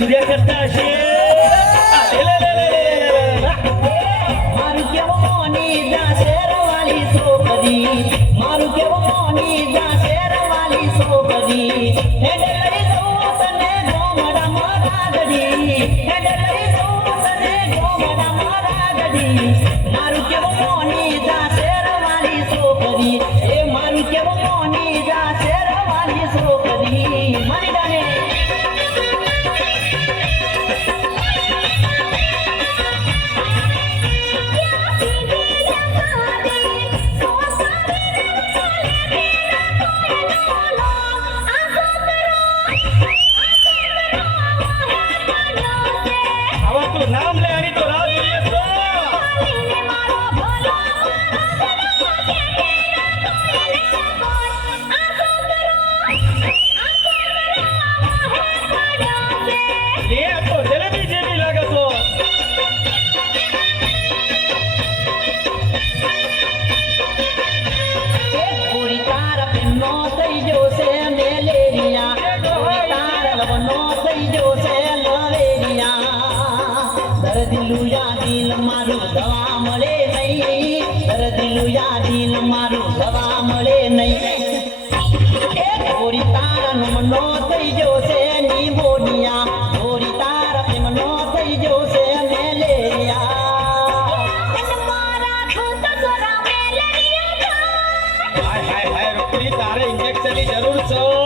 सूर्य करता છે મારું કેવું નીજા શેરવાલી સોપદી મારું કેવું નીજા શેરવાલી સોપદી હેડે લઈ જઉં તને ગોમડા મારા ગડી હેડે લઈ જઉં તને ગોમડા મારા ગડી મારું કેવું નીજા શેરવાલી સોપદી એ મારું કેવું નીજા શેરવાલી સોપદી મારી ડાને નામ લે આની તો રાહ જોઈએ છો એ તો જલેબી જેવી લાગે છો પૂરી તાર પ્રેમનો થઈ જશે મેલેરિયા પૂરી તાર લવનો થઈ જશે લવેરિયા દર્દીલું યાદીલ મારું દવા મળે નહીં દર્દીલું યાદીલ મારું દવા મળે નહીં એ પૂરી તાર મનો થઈ જશે નિમોનિયા પૂરી તાર પ્રેમનો થઈ જશે મેલેરિયા હાય હાય હાય રોકડી તારે ઇન્જેક્શનની જરૂર છે